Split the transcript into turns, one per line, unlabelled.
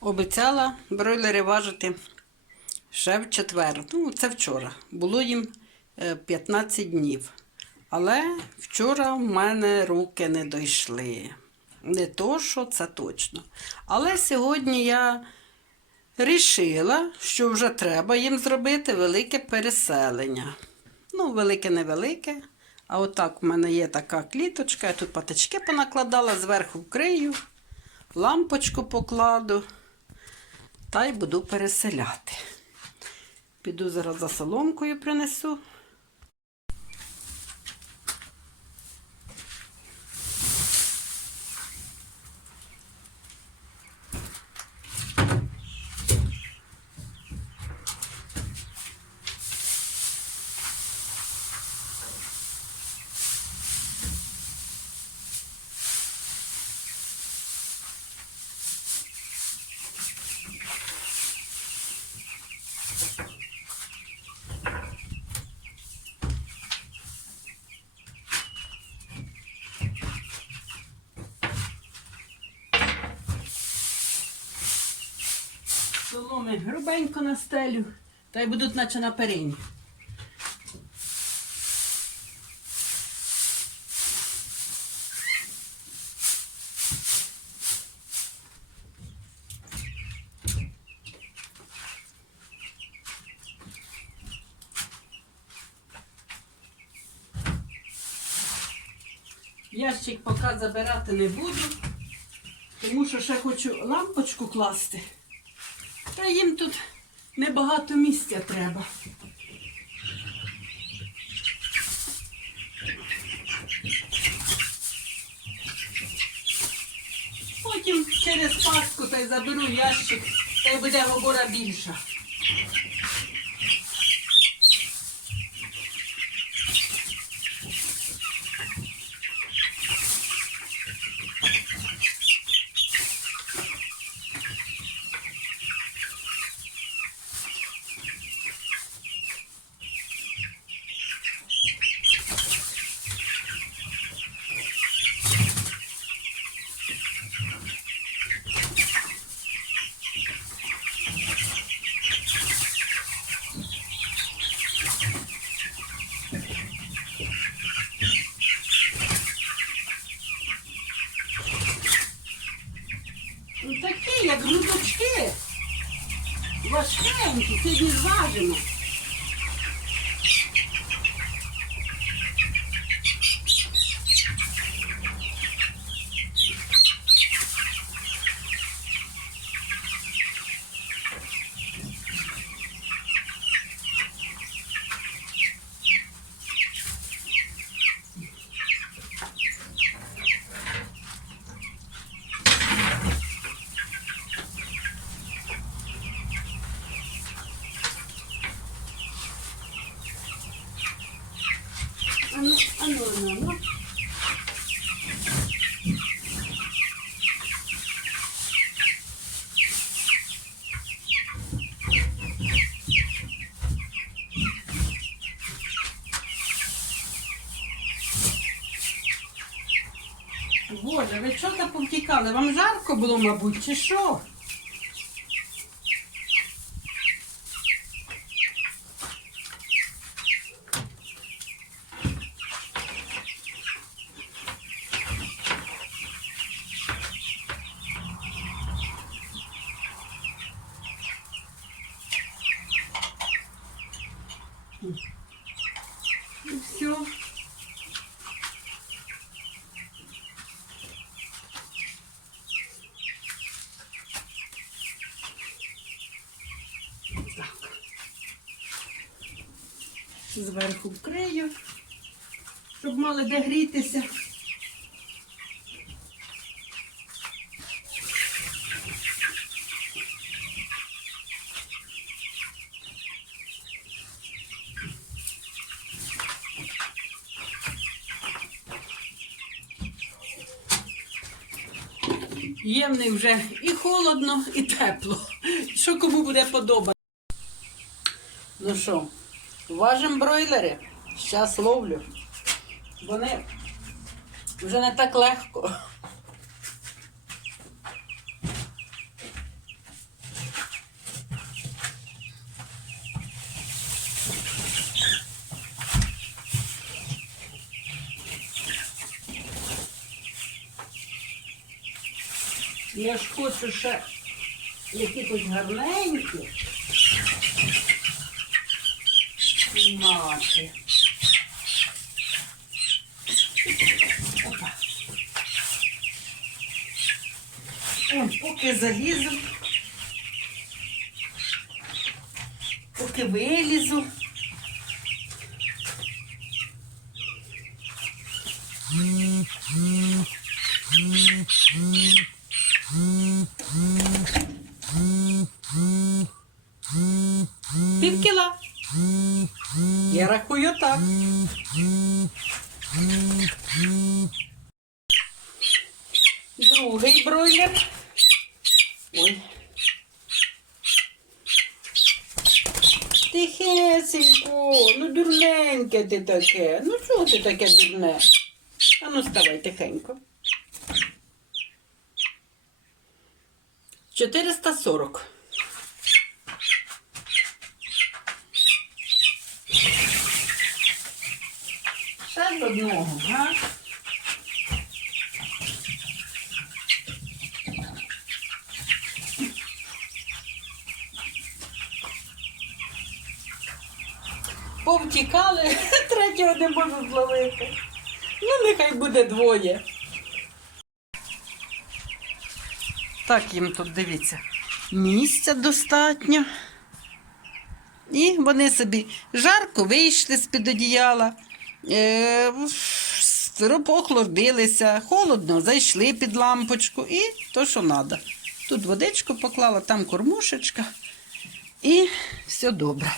Обіцяла бройлери важити ще в четвер. Ну, це вчора. Було їм е, 15 днів. Але вчора в мене руки не дійшли. Не то, що це точно. Але сьогодні я рішила, що вже треба їм зробити велике переселення. Ну, велике невелике. А отак в мене є така кліточка, я тут патички понакладала, зверху вкрию, лампочку покладу та й буду переселяти. Піду зараз за соломкою принесу. Соломи грубенько настелю, та й будуть наче на перині. Ящик поки забирати не буду, тому що ще хочу лампочку класти. Та їм тут небагато місця треба. Потім через паску та й заберу ящик, та й буде гобора більша. Gostei, que se. Ану, ану, ану, ану. Боже, ви що так повтікали? Вам жарко було, мабуть, чи що? І все. Так. Зверху вкрию, щоб мали де грітися. Є в них вже і холодно, і тепло. Що кому буде подобати. Ну що, важимо бройлери. Зараз ловлю. Вони вже не так легко. Я ж ще якихось гарненькі. Мати. Опа. О, поки залізу, поки вилізу. Пів кіла. Я рахую так. Другий бройлер. Ой. Тихесенько, ну дурненьке ти таке. Ну чого ти таке дурне? А ну ставай тихенько. 440. Одного, га? Повтікали, третього не можу зловити. Ну, нехай буде двоє. Так їм тут дивіться. Місця достатньо. І вони собі жарко вийшли з-під одіяла, е, охолодилися, холодно, зайшли під лампочку і то, що треба. Тут водичку поклала, там кормушечка. І все добре.